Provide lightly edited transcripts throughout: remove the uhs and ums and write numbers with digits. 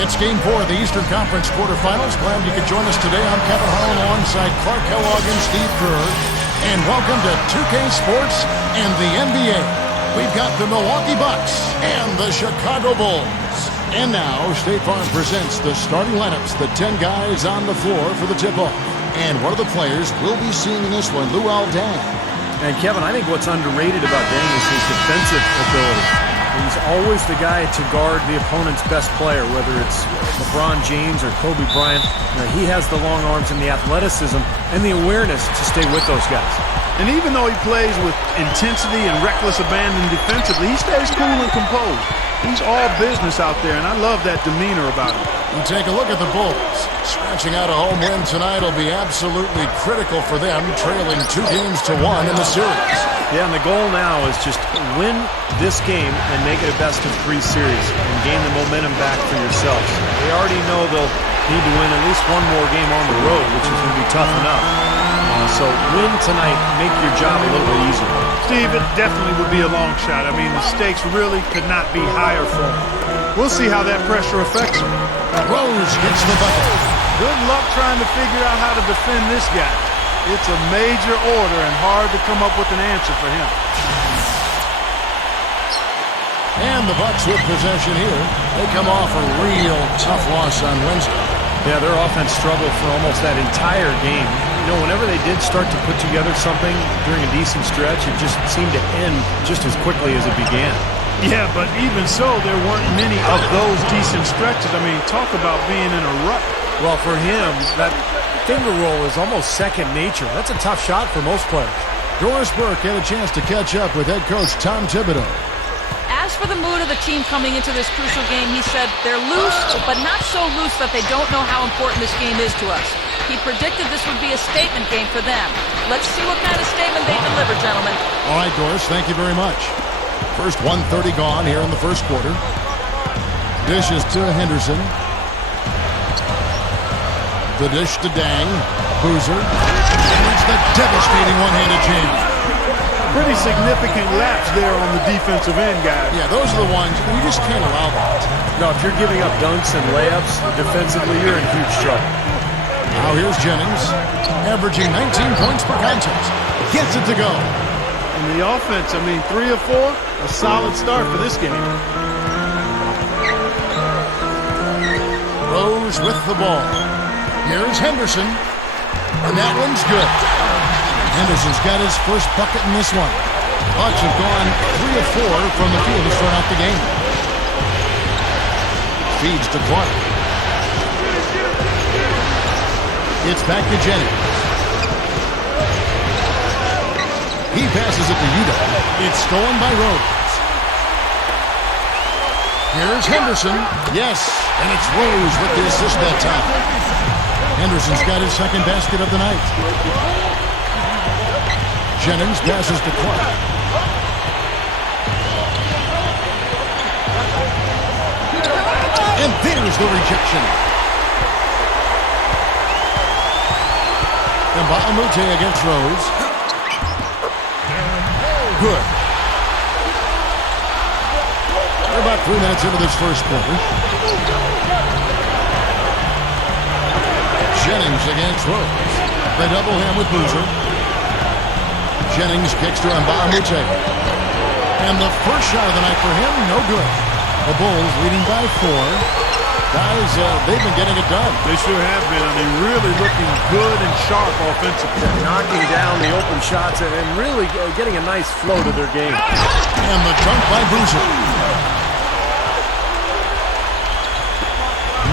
It's Game 4 of the Eastern Conference quarterfinals. Glad you could join us today. I'm Kevin Harlan alongside Clark Kellogg and Steve Kerr. And welcome to 2K Sports and the NBA. We've got the Milwaukee Bucks and the Chicago Bulls. And now, State Farm presents the starting lineups, the 10 guys on the floor for the tip-off. And one of the players we'll be seeing in this one, DWYANE. And Kevin, I think what's underrated about Dang is his defensive ability. He's always the guy to guard the opponent's best player, whether it's LeBron James or Kobe Bryant. He has the long arms and the athleticism and the awareness to stay with those guys. And even though he plays with intensity and reckless abandon defensively, he stays cool and composed. He's all business out there, and I love that demeanor about him. You take a look at the Bulls. Scratching out a home win tonight will be absolutely critical for them, trailing 2-1 in the series. Yeah, and the goal now is just win this game and make it a best-of-3 series and gain the momentum back for yourselves. They already know they'll need to win at least one more game on the road, which is going to be tough enough. So win tonight, make your job a little bit easier. Steve, it definitely would be a long shot. I mean, the stakes really could not be higher for him. We'll see how that pressure affects him. Rose gets the bucket. Good luck trying to figure out how to defend this guy. It's a major order and hard to come up with an answer for him. And the Bucks with possession here. They come off a real tough loss on Wednesday. Yeah, their offense struggled for almost that entire game. You know, whenever they did start to put together something during a decent stretch, it just seemed to end just as quickly as it began. Yeah, but even so, there weren't many of those decent stretches. I mean, talk about being in a rut. Well, for him, that finger roll is almost second nature. That's a tough shot for most players. Doris Burke had a chance to catch up with head coach Tom Thibodeau. As for the mood of the team coming into this crucial game, he said they're loose, but not so loose that they don't know how important this game is to us. He predicted this would be a statement game for them. Let's see what kind of statement they deliver, gentlemen. All right, Doris, thank you very much. First 1:30 gone here in the first quarter. Dishes to Henderson. The dish to Dang. Boozer. And it's the devastating one-handed jam. Pretty significant lapse there on the defensive end, guys. Yeah, those are the ones we just can't allow that. No, if you're giving up dunks and layups defensively, you're in huge trouble. Now here's Jennings, averaging 19 points per contest. Gets it to go. And the offense, I mean, 3 of 4, a solid start for this game. Rose with the ball. Here's Henderson, and that one's good. Henderson's got his first bucket in this one. Bucks have gone 3 of 4 from the field to start out the game. Feeds to Clark. It's back to Jennings. He passes it to Yuta. It's stolen by Rose. Here's Henderson. Yes, and it's Rose with the assist that time. Henderson's got his second basket of the night. Jennings passes to Clark. And there's the rejection. Nba2K13 against Rose. Good. We're about 3 minutes into this first quarter. Jennings against Rose. They double him with Boozer. Jennings kicks to Nba2K13. And the first shot of the night for him, no good. The Bulls leading by 4. Guys, they've been getting it done. They sure have been. I mean, really looking good and sharp offensively. Knocking down the open shots and really getting a nice flow to their game. And the dunk by Boozer.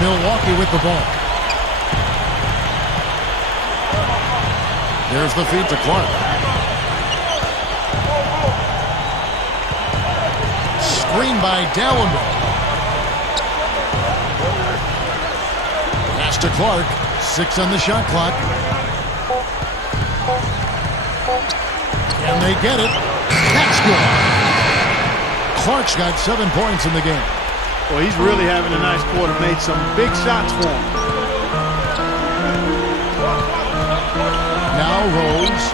Milwaukee with the ball. There's the feed to Clark. Screen by Dallenberg. Pass to Clark. 6 on the shot clock. And they get it. That's good. Clark's got 7 points in the game. Well, he's really having a nice quarter. Made some big shots for him. Now Rose,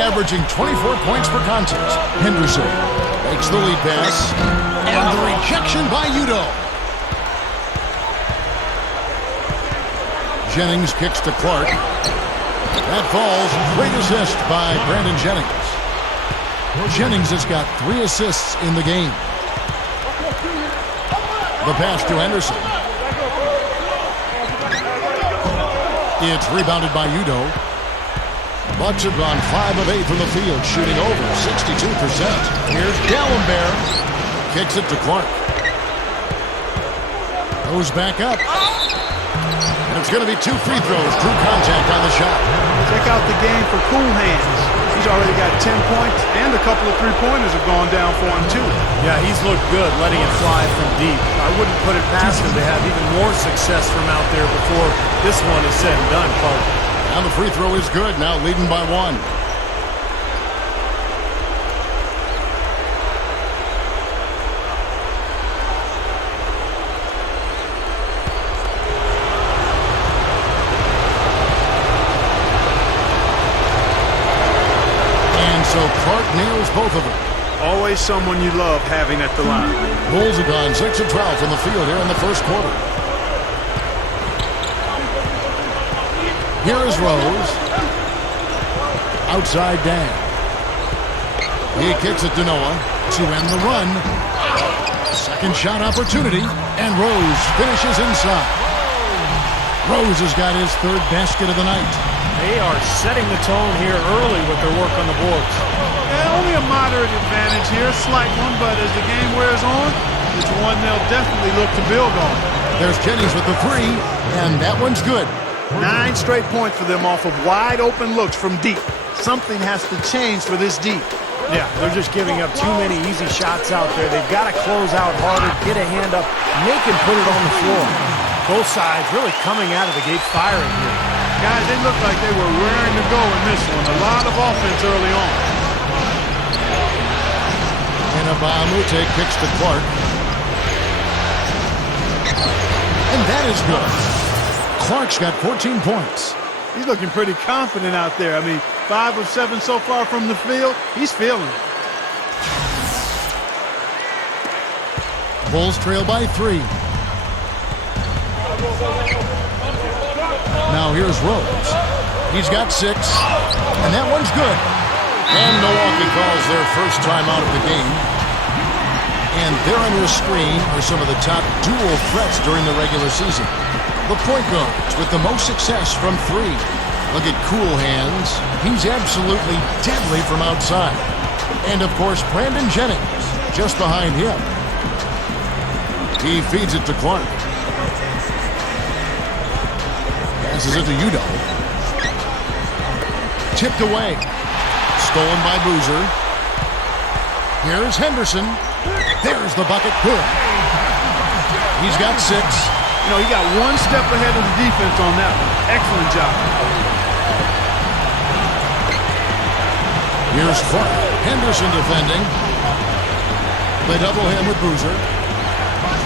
averaging 24 points per contest. Henderson makes the lead pass. And the rejection by Udo. Jennings kicks to Clark. That falls. Great assist by Brandon Jennings. Jennings has got 3 assists in the game. The pass to Henderson. It's rebounded by Udo. Bucks have gone 5 of 8 from the field, shooting over 62%. Here's Gallenberg. Kicks it to Clark. Goes back up. And it's going to be 2 free throws. True contact on the shot. Check out the game for Cool Hands. He's already got 10 points, and a couple of three-pointers have gone down for him, too. Yeah, he's looked good letting it fly from deep. I wouldn't put it past him to have even more success from out there before this one is said and done, Clark. Now the free throw is good, now leading by 1. So Clark nails both of them. Always someone you love having at the line. Bulls have gone 6 of 12 from the field here in the first quarter. Here is Rose. Outside Dan. He kicks it to Noah to end the run. Second shot opportunity, and Rose finishes inside. Rose has got his 3rd basket of the night. They are setting the tone here early with their work on the boards. Yeah, only a moderate advantage here, slight one, but as the game wears on, it's one they'll definitely look to build on. There's Jennings with the 3, and that one's good. 9 straight points for them off of wide open looks from deep. Something has to change for this deep. Yeah, they're just giving up too many easy shots out there. They've got to close out harder, get a hand up, make him put it on the floor. Both sides really coming out of the gate firing here. Guys, they look like they were raring to go in this one. A lot of offense early on. And Nba2K kicks to Clark. And that is good. Clark's got 14 points. He's looking pretty confident out there. I mean, 5 of 7 so far from the field. He's feeling it. Bulls trail by 3. Now here's Rose. He's got 6, and that one's good. And Milwaukee calls their first time out of the game. And there on your screen are some of the top dual threats during the regular season. The point guards with the most success from 3. Look at Cool Hands. He's absolutely deadly from outside. And of course, Brandon Jennings just behind him. He feeds it to Clark. Passes it to Udo. Tipped away. Stolen by Boozer. Here's Henderson. There's the bucket. Good. He's got 6. You know, he got 1 step ahead of the defense on that one. Excellent job. Here's Clark. Henderson defending. They double him with Boozer.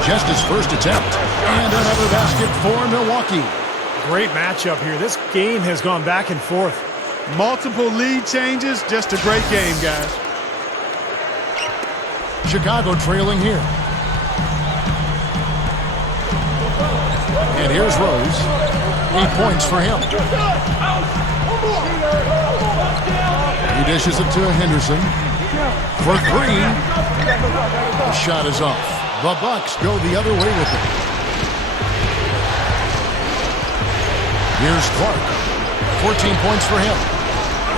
Just his first attempt. And another basket for Milwaukee. Great matchup here. This game has gone back and forth. Multiple lead changes. Just a great game, guys. Chicago trailing here. And here's Rose. 8 points for him. He dishes it to Henderson. For 3. The shot is off. The Bucks go the other way with it. Here's Clark. 14 points for him.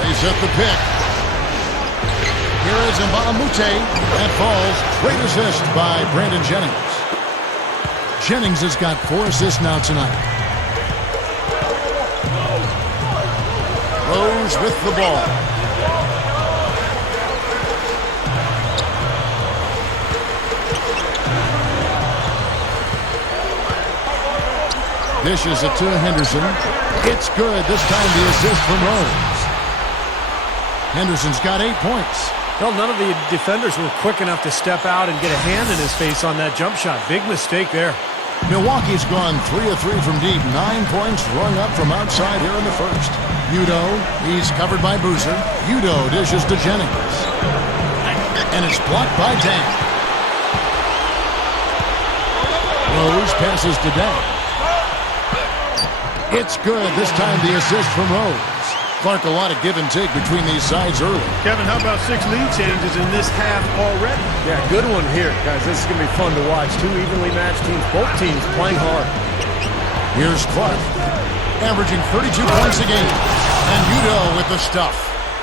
They set the pick. Here is Nba2K. That falls. Great assist by Brandon Jennings. Jennings has got 4 assists now tonight. Rose with the ball. Dishes it to Henderson. It's good. This time the assist from Rose. Henderson's got 8 points. Well, none of the defenders were quick enough to step out and get a hand in his face on that jump shot. Big mistake there. Milwaukee's gone 3 of 3 from deep. 9 points rung up from outside here in the first. Udo, he's covered by Boozer. Udo dishes to Jennings. And it's blocked by Dan. Rose passes to Dan. It's good. This time the assist from Rose. Clark, a lot of give and take between these sides early. Kevin, how about 6 lead changes in this half already? Yeah, good one here, guys. This is going to be fun to watch. 2 evenly matched teams, both teams playing hard. Here's Clark, averaging 32 points a game. And Udo with the stuff.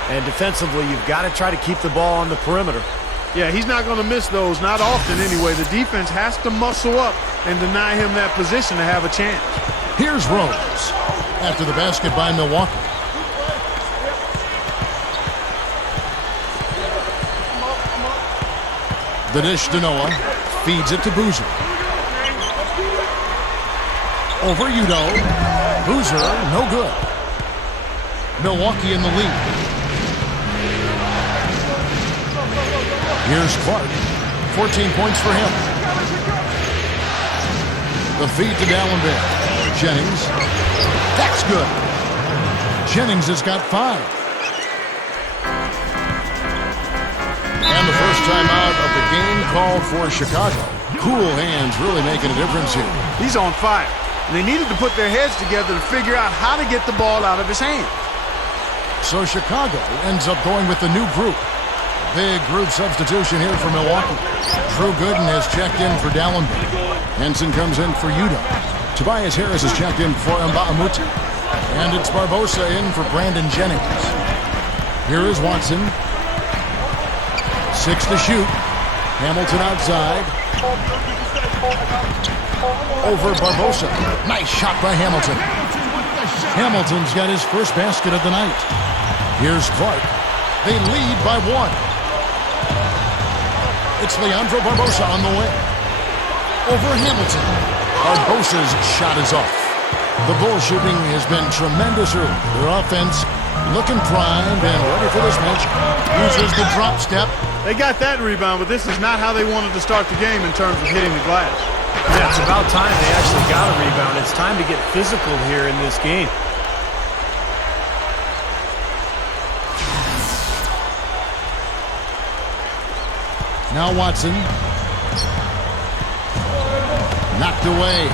And defensively, you've got to try to keep the ball on the perimeter. Yeah, he's not going to miss those, not often anyway. The defense has to muscle up and deny him that position to have a chance. Here's Rose after the basket by Milwaukee. The dish to Noah, feeds it to Boozer. Over Udo. Boozer, no good. Milwaukee in the lead. Here's Clark. 14 points for him. The feed to DWYANE. Jennings. That's good. Jennings has got 5. And the first time out of the game called for Chicago. Cool hands really making a difference here. He's on fire. They needed to put their heads together to figure out how to get the ball out of his hand. So Chicago ends up going with the new group. Big group substitution here for Milwaukee. Drew Gooden has checked in for DWYANE. Henson comes in for Udo. Tobias Harris has checked in for Mbaamuti. And it's Barbosa in for Brandon Jennings. Here is Watson. 6 to shoot. Hamilton outside. Over Barbosa. Nice shot by Hamilton. Hamilton's got his first basket of the night. Here's Clark. They lead by 1. It's Leandro Barbosa on the way. Over Hamilton. Barbosa's shot is off. The Bulls shooting has been tremendous early. Their offense looking primed and ready for this match. Uses the drop step. They got that rebound, but this is not how they wanted to start the game in terms of hitting the glass. Yeah, it's about time they actually got a rebound. It's time to get physical here in this game. Now Watson. Knocked away.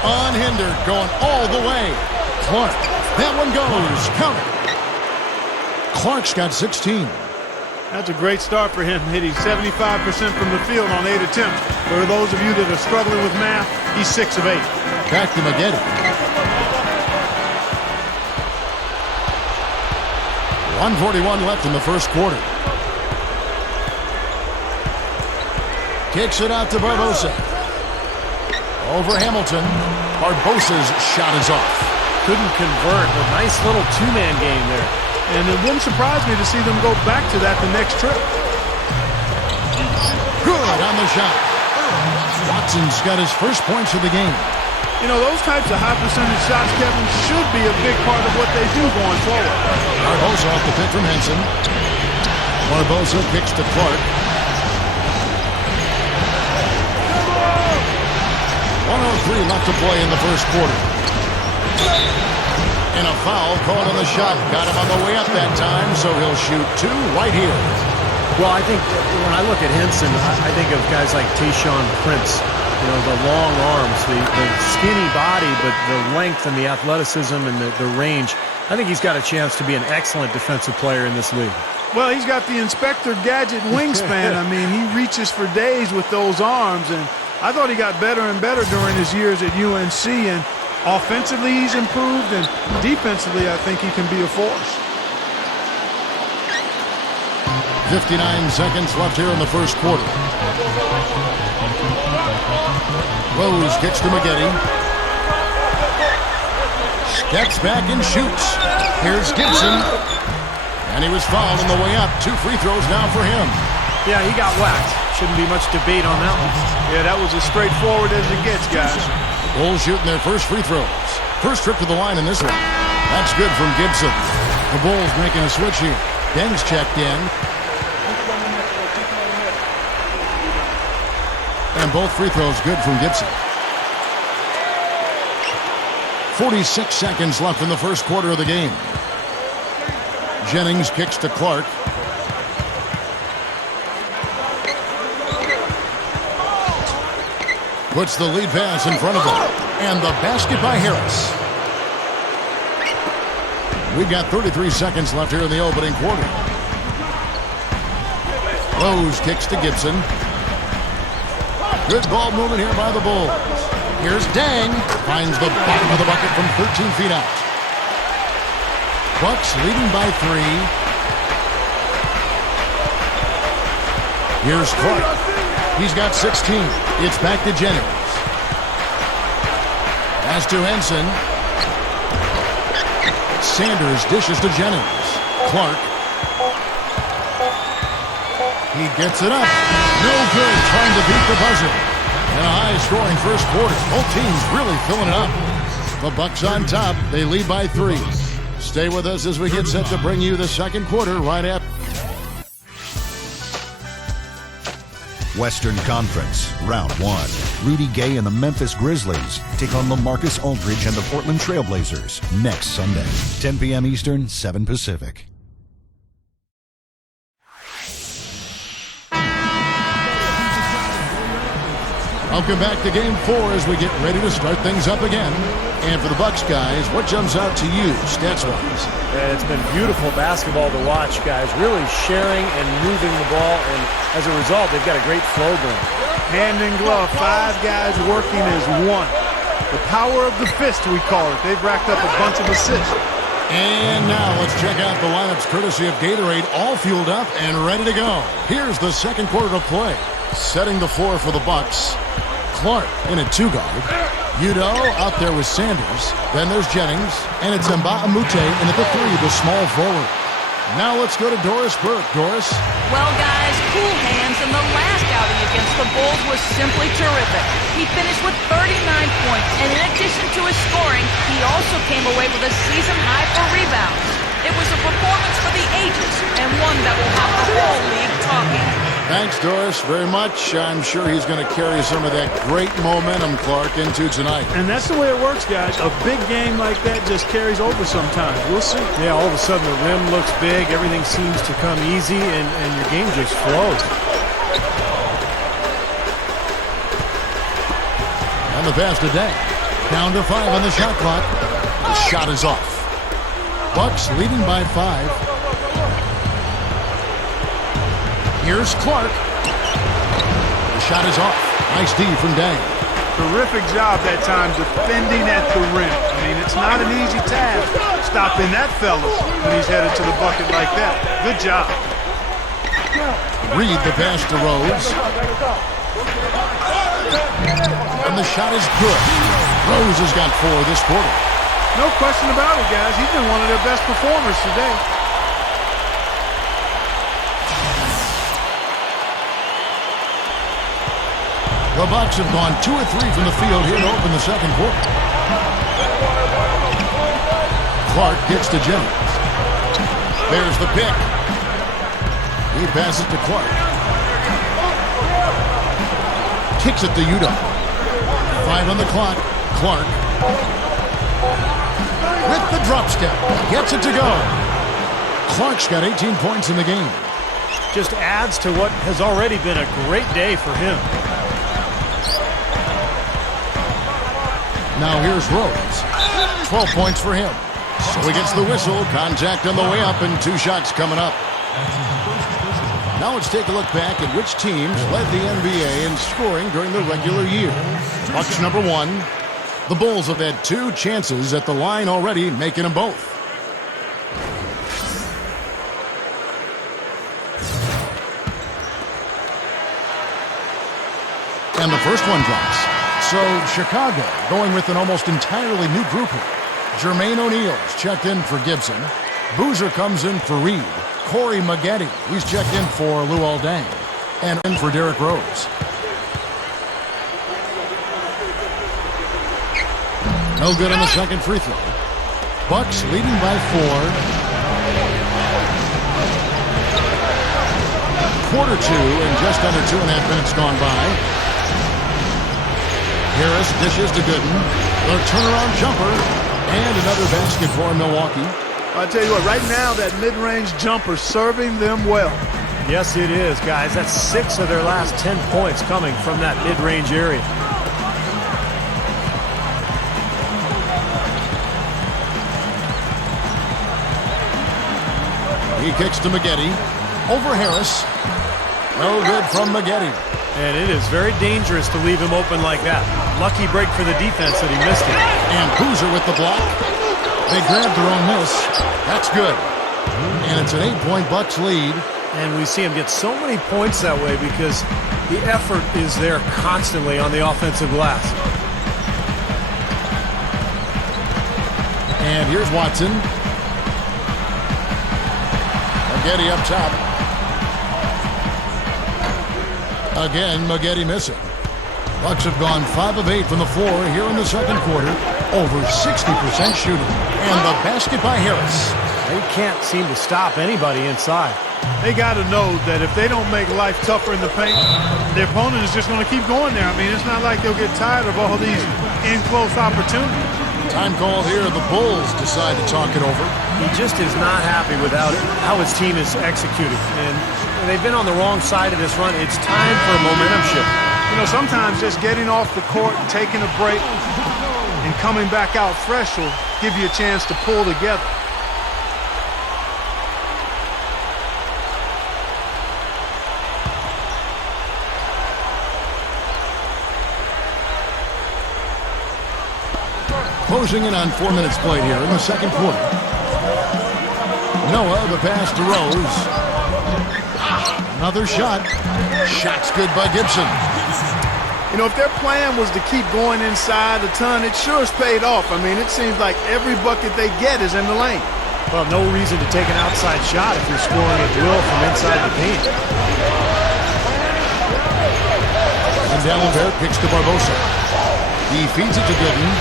Unhindered, going all the way. Clark. That one goes. Count it. Clark's got 16. That's a great start for him, hitting 75% from the field on 8 attempts. For those of you that are struggling with math, he's 6 of 8. Back to Maggette. 1:41 left in the first quarter. Kicks it out to Barbosa. Over Hamilton. Barbosa's shot is off. Couldn't convert. A nice little 2-man game there. And it wouldn't surprise me to see them go back to that the next trip. Good on the shot. Watson's got his first points of the game. You know, those types of high percentage shots, Kevin, should be a big part of what they do going forward. Barbosa off the pick from Henson. Barbosa kicks to Clark. 1:03 left to play in the first quarter. And a foul called on the shot. Got him on the way up that time, so he'll shoot 2 right here. Well, I think when I look at Henson, I think of guys like Tayshaun Prince. You know, the long arms, the skinny body, but the length and the athleticism and the range. I think he's got a chance to be an excellent defensive player in this league. Well, he's got the Inspector Gadget wingspan. I mean, he reaches for days with those arms, and I thought he got better and better during his years at UNC, and offensively he's improved, and defensively I think he can be a force. 59 seconds left here in the first quarter. Rose kicks to Maggette. Steps back and shoots. Here's Gibson. And he was fouled on the way up. 2 free throws now for him. Yeah, he got whacked. Shouldn't be much debate on that one. Yeah, that was as straightforward as it gets, guys. Bulls shooting their first free throws. First trip to the line in this one. That's good from Gibson. The Bulls making a switch here. Deng's checked in. And both free throws good from Gibson. 46 seconds left in the first quarter of the game. Jennings kicks to Clark. Puts the lead pass in front of him. And the basket by Harris. We've got 33 seconds left here in the opening quarter. Rose kicks to Gibson. Good ball movement here by the Bulls. Here's Dang. Finds the bottom of the bucket from 13 feet out. Bucks leading by 3. Here's Clark. He's got 16. It's back to Jennings. Pass to Henson. Sanders dishes to Jennings. Clark. He gets it up. No good, trying to beat the buzzer. And a high-scoring first quarter. Both teams really filling it up. The Bucks on top. They lead by 3. Stay with us as we get set to bring you the second quarter right after. Western Conference, Round 1. Rudy Gay and the Memphis Grizzlies take on LaMarcus Aldridge and the Portland Trailblazers next Sunday, 10 p.m. Eastern, 7 Pacific. Welcome back to Game 4 as we get ready to start things up again. And for the Bucks guys, what jumps out to you, stats-wise? It's been beautiful basketball to watch, guys. Really sharing and moving the ball, and as a result, they've got a great flow going. Hand in glove, 5 guys working as one. The power of the fist, we call it. They've racked up a bunch of assists. And now let's check out the lineups courtesy of Gatorade, all fueled up and ready to go. Here's the second quarter of play. Setting the floor for the Bucks. Clark in a 2-guard. Udo out there with Sanders. Then there's Jennings. And it's Nba2K13 in at the 3, the small forward. Now let's go to Doris Burke. Doris? Well, guys, cool hands, and the last outing against the Bulls was simply terrific. He finished with 39 points, and in addition to his scoring, he also came away with a season high for rebounds. It was a performance for the ages, and one that will have the whole league talking. Thanks, Doris, very much. I'm sure he's going to carry some of that great momentum, Clark, into tonight. And that's the way it works, guys. A big game like that just carries over sometimes. We'll see. Yeah, all of a sudden the rim looks big, everything seems to come easy, and your game just flows. And the pass to Day. Down to 5 on the shot clock. The shot is off. Bucks leading by 5. Here's Clark. The shot is off. Nice D from Day. Terrific job that time defending at the rim. I mean, it's not an easy task stopping that fella when he's headed to the bucket like that. Good job. Reed the pass to Rose. And the shot is good. Rose has got 4 this quarter. No question about it, guys. He's been one of their best performers today. The Bucks have gone 2 of 3 from the field here to open the second quarter. Clark gets to Jennings. There's the pick. He passes to Clark. Kicks it to Udo. 5 on the clock. Clark. With the drop step. Gets it to go. Clark's got 18 points in the game. Just adds to what has already been a great day for him. Now here's Rose. 12 points for him. So he gets the whistle. Contact on the way up and 2 shots coming up. Now let's take a look back at which teams led the NBA in scoring during the regular year. Bucks number 1. The Bulls have had 2 chances at the line already, making them both. And the first one drops. So Chicago going with an almost entirely new group here. Jermaine O'Neal's checked in for Gibson. Boozer comes in for Reed. Corey Maggette, he's checked in for Luol Deng. And in for Derrick Rose. No good on the second free throw. Bucks leading by 4. Quarter 2 and just under 2.5 minutes gone by. Harris dishes to Gooden. The turnaround jumper. And another basket for Milwaukee. I'll tell you what, right now that mid-range jumper serving them well. Yes, it is, guys. That's 6 of their last 10 points coming from that mid-range area. He kicks to Maggette. Over Harris. No good from Maggette. And it is very dangerous to leave him open like that. Lucky break for the defense that he missed it. And Boozer with the block. They grabbed their own miss. That's good. And it's an 8-point Bucks lead. And we see him get so many points that way because the effort is there constantly on the offensive glass. And here's Watson. Maggette up top. Again, Maggette missing. Bucks have gone 5 of 8 from the floor here in the second quarter. Over 60% shooting. And the basket by Harris. They can't seem to stop anybody inside. They got to know that if they don't make life tougher in the paint, their opponent is just going to keep going there. I mean, it's not like they'll get tired of all these in-close opportunities. Time called here. The Bulls decide to talk it over. He just is not happy with how his team is executed. And they've been on the wrong side of this run. It's time for a momentum shift. You know, sometimes just getting off the court, taking a break, and coming back out fresh will give you a chance to pull together. Closing in on 4 minutes played here in the second quarter. Noah, the pass to Rose. Another shot. Shot's good by Gibson. You know, if their plan was to keep going inside a ton, it sure has paid off. I mean, it seems like every bucket they get is in the lane. Well, no reason to take an outside shot if you're scoring at will from inside the paint. And Dalembert kicks to Barbosa. He feeds it to Gooden.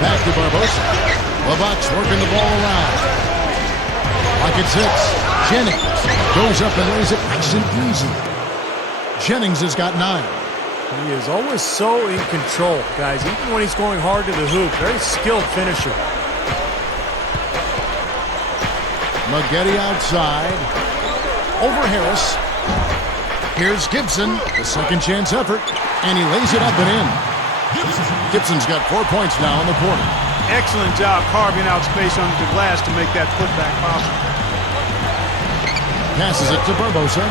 Back to Barbosa. The Bucks working the ball around. Pocket 6. Jennings goes up and lays it nice and easy. Jennings has got 9. He is always so in control, guys, even when he's going hard to the hoop. Very skilled finisher. Maggette outside. Over Harris. Here's Gibson, the second chance effort, and he lays it up and in. Gibson's got 4 points now in the quarter. Excellent job carving out space under the glass to make that putback possible. Passes it to Barbosa.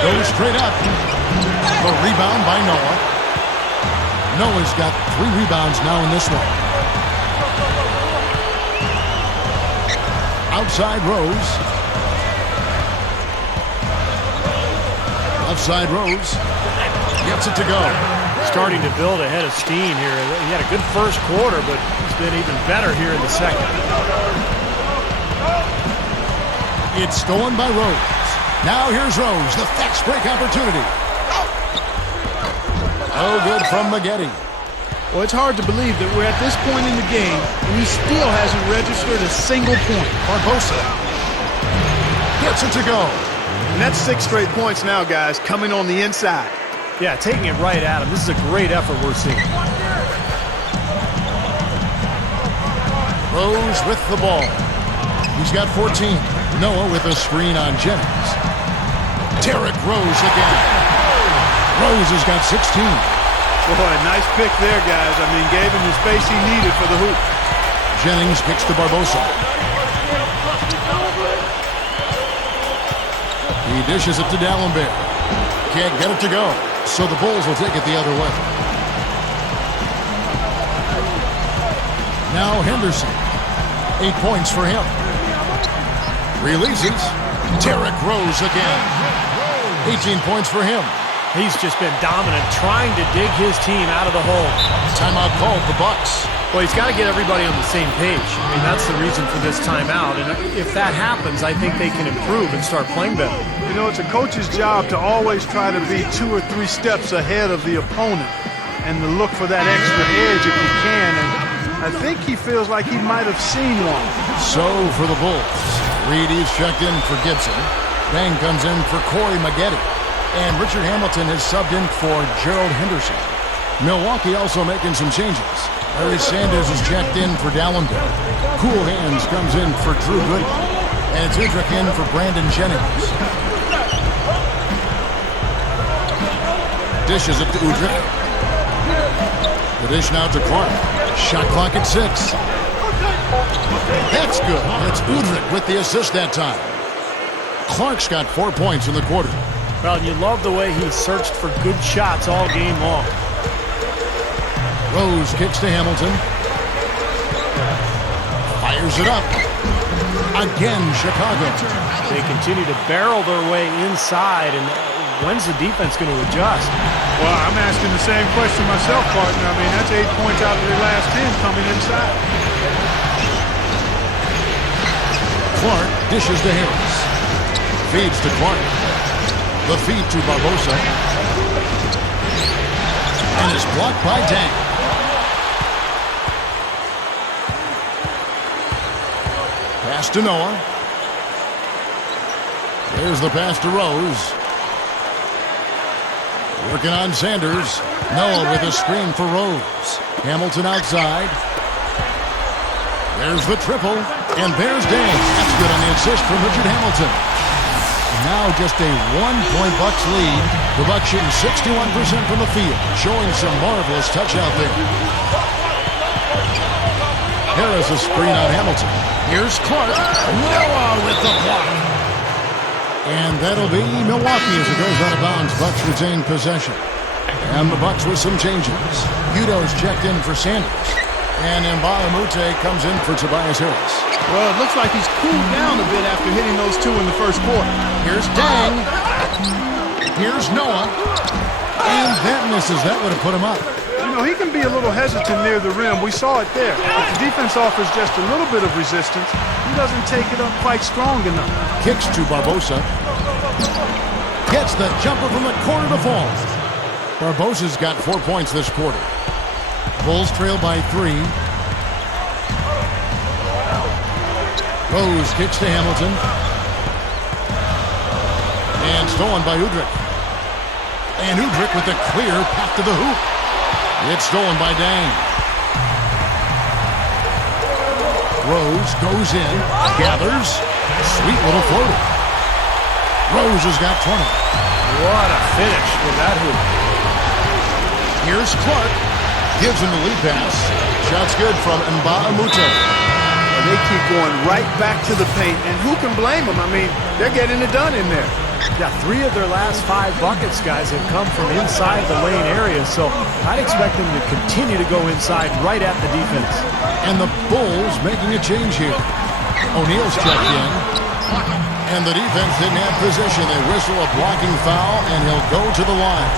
Goes straight up. The rebound by Noah. Noah's got 3 rebounds now in this one. Outside Rose. Outside Rose. Gets it to go. Starting to build a head of steam here. He had a good first quarter, but he's been even better here in the second. It's stolen by Rose. Now here's Rose, the fast break opportunity. Oh, good from Maggette. Well, it's hard to believe that we're at this point in the game and he still hasn't registered a single point. Barbosa gets it to go. And that's 6 straight points now, guys, coming on the inside. Yeah, taking it right at him. This is a great effort we're seeing. Rose with the ball. He's got 14. Noah with a screen on Jennings. Derrick Rose again. Rose has got 16. Boy, nice pick there, guys. I mean, gave him the space he needed for the hoop. Jennings kicks to Barbosa. He dishes it to Dalembert. Can't get it to go, so the Bulls will take it the other way. Now Henderson. 8 points for him. Releases. Derrick Rose again. 18 points for him. He's just been dominant, trying to dig his team out of the hole. Timeout called the Bucks. Well, he's got to get everybody on the same page. I mean, that's the reason for this timeout. And if that happens, I think they can improve and start playing better. You know, it's a coach's job to always try to be 2 or 3 steps ahead of the opponent and to look for that extra edge if you can. And I think he feels like he might have seen one. So for the Bulls, Reed is checked in for Gibson. Bang comes in for Corey Maggette. And Richard Hamilton has subbed in for Gerald Henderson. Milwaukee also making some changes. Larry Sanders is checked in for Dalembert. Cool Hands comes in for Drew Gooden. And it's Udrich in for Brandon Jennings. dishes it to Udrih. The dish now to Clark. Shot clock at 6. That's good. It's Udrih with the assist that time. Clark's got 4 points in the quarter. Well, you love the way he searched for good shots all game long. Rose kicks to Hamilton. Fires it up. Again, Chicago. They continue to barrel their way inside, and when's the defense going to adjust? Well, I'm asking the same question myself, partner. I mean, that's 8 points out of their last 10 coming inside. Clark dishes to Harris. Feeds to Clark. The feed to Barbosa. And is blocked by Dang. Pass to Noah. There's the pass to Rose. Working on Sanders. Noah with a screen for Rose. Hamilton outside. There's the triple. And there's Dang. That's good on the assist from Richard Hamilton. Now just a 1-point Bucks lead. The Bucks shooting 61% from the field. Showing some marvelous touch out there. Harris a screen on Hamilton. Here's Clark. Noah with the block. And that'll be Milwaukee as it goes out of bounds. Bucks retain possession. And the Bucks with some changes. Udo's checked in for Sanders. And Nba2K comes in for Tobias Harris. Well, it looks like he's cooled down a bit after hitting those 2 in the first quarter. Here's Dang. Here's Noah. And that misses. That would have put him up. You know, he can be a little hesitant near the rim. We saw it there. If the defense offers just a little bit of resistance, he doesn't take it up quite strong enough. Kicks to Barbosa. Gets the jumper from the corner to fall. Barbosa's got 4 points this quarter. Bulls trail by 3. Rose kicks to Hamilton. And stolen by Udrih. And Udrih with a clear path to the hoop. It's stolen by Dang. Rose goes in, gathers. Sweet little floater. Rose has got 20. What a finish with that hoop. Here's Clark. Gives him the lead pass. Shot's good from Nba2K. And they keep going right back to the paint. And who can blame them? I mean, they're getting it done in there. Yeah, 3 of their last 5 buckets, guys, have come from inside the lane area, so I'd expect them to continue to go inside right at the defense. And the Bulls making a change here. O'Neal's checked in. And the defense didn't have position. They whistle a blocking foul, and he'll go to the line.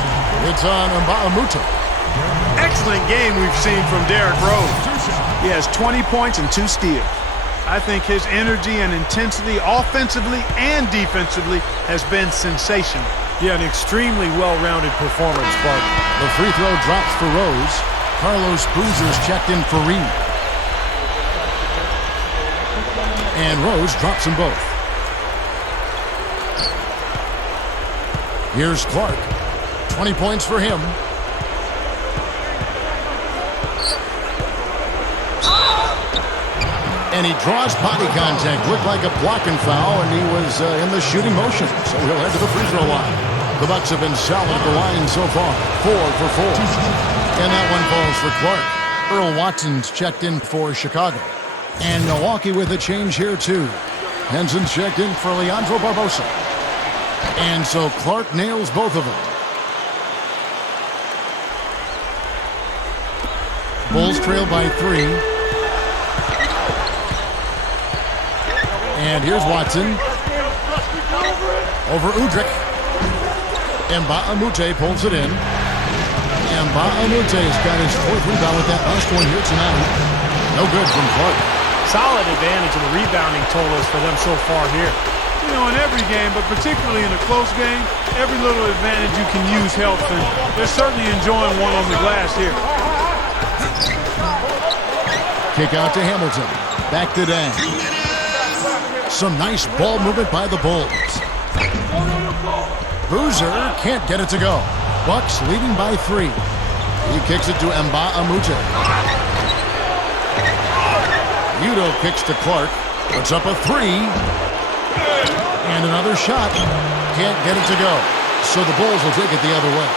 It's on Nba2K. Excellent game we've seen from Derrick Rose. He has 20 points and 2 steals. I think his energy and intensity offensively and defensively has been sensational. Yeah, an extremely well-rounded performance, Bart. The free throw drops for Rose. Carlos Boozer's checked in for Reed. And Rose drops them both. Here's Clark. 20 points for him. And he draws body contact. Looked like a blocking foul, and he was in the shooting motion. So he'll head to the free throw line. The Bucks have been solid at the line so far. 4 for 4. And that one falls for Clark. Earl Watson's checked in for Chicago. And Milwaukee with a change here, too. Henson's checked in for Leandro Barbosa. And so Clark nails both of them. Bulls trail by 3. And here's Watson. Over Udrih. Nba2K pulls it in. Nba2K's got his 4th rebound with that last one here tonight. No good from Clark. Solid advantage in the rebounding totals for them so far here. You know, in every game, but particularly in a close game, every little advantage you can use helps, and they're certainly enjoying one on the glass here. Kick out to Hamilton. Back to Dang. Some nice ball movement by the Bulls. Boozer can't get it to go. Bucks leading by 3. He kicks it to Nba2K. Udo kicks to Clark. Puts up a 3. And another shot. Can't get it to go. So the Bulls will take it the other way.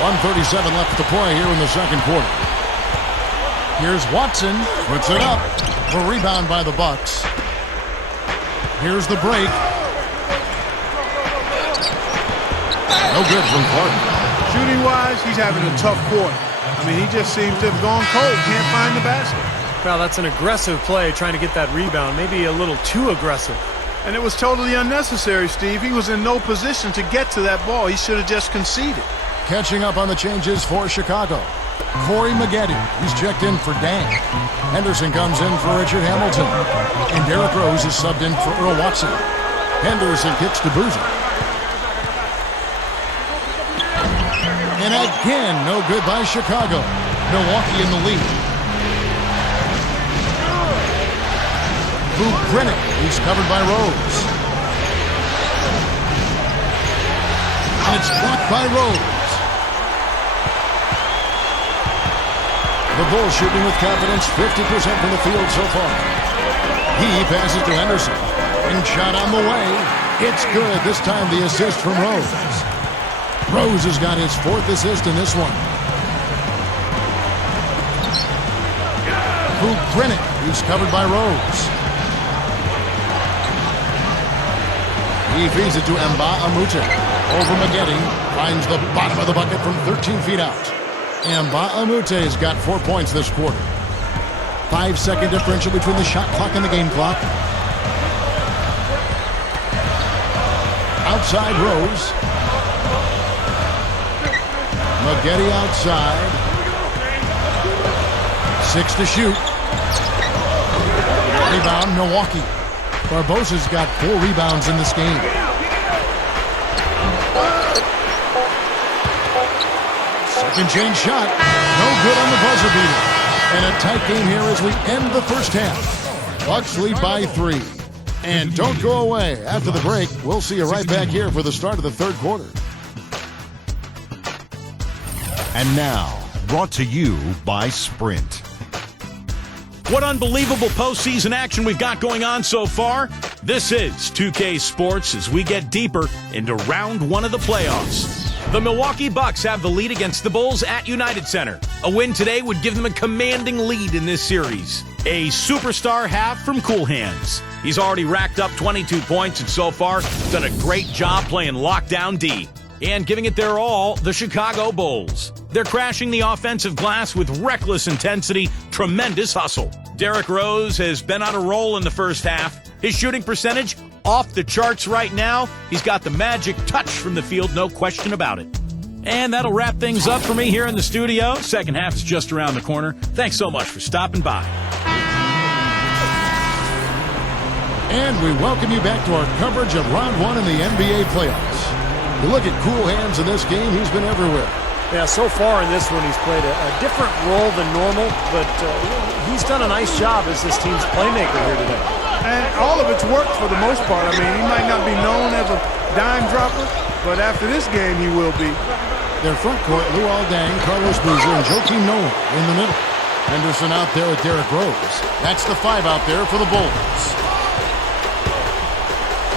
1:37 left to play here in the second quarter. Here's Watson, puts it up. A rebound by the Bucks. Here's the break. No good from Clark. Shooting-wise, he's having a tough quarter. I mean, he just seems to have gone cold. Can't find the basket. Well, that's an aggressive play, trying to get that rebound. Maybe a little too aggressive. And it was totally unnecessary, Steve. He was in no position to get to that ball. He should have just conceded. Catching up on the changes for Chicago. Corey Maggette, he's checked in for Dan. Henderson comes in for Richard Hamilton. And Derrick Rose is subbed in for Earl Watson. Henderson kicks to Boozer. And again, no good by Chicago. Milwaukee in the lead. Brennan, he's covered by Rose. And it's blocked by Rose. The Bulls shooting with confidence, 50% from the field so far. He passes to Henderson. And shot on the way. It's good. This time the assist from Rose. Rose has got his 4th assist in this one. Brennan, he's covered by Rose. He feeds it to Nba2K13. Over Maggette. Finds the bottom of the bucket from 13 feet out. Nba2K13 has got 4 points this quarter. 5-second differential between the shot clock and the game clock. Outside Rose. Maggette outside. 6 to shoot. Rebound, Milwaukee. Barbosa's got 4 rebounds in this game. Second change shot. No good on the buzzer beater. And a tight game here as we end the first half. Bucks lead by 3. And don't go away. After the break, we'll see you right back here for the start of the third quarter. And now, brought to you by Sprint. What unbelievable postseason action we've got going on so far. This is 2K Sports as we get deeper into round 1 of the playoffs. The Milwaukee Bucks have the lead against the Bulls at United Center. A win today would give them a commanding lead in this series. A superstar half from Cool Hands. He's already racked up 22 points and so far done a great job playing lockdown D. And giving it their all, the Chicago Bulls. They're crashing the offensive glass with reckless intensity, tremendous hustle. Derrick Rose has been on a roll in the first half. His shooting percentage off the charts right now. He's got the magic touch from the field, no question about it. And that'll wrap things up for me here in the studio. Second half is just around the corner. Thanks so much for stopping by. And we welcome you back to our coverage of round 1 in the NBA playoffs. You look at Cool Hands in this game, he's been everywhere. Yeah, so far in this one, he's played a different role than normal, but he's done a nice job as this team's playmaker here today. And all of it's worked for the most part. I mean, he might not be known as a dime dropper, but after this game, he will be. Their front court, Luol Deng, Carlos Boozer, and Joakim Noah in the middle. Henderson out there with Derrick Rose. That's the 5 out there for the Bulls.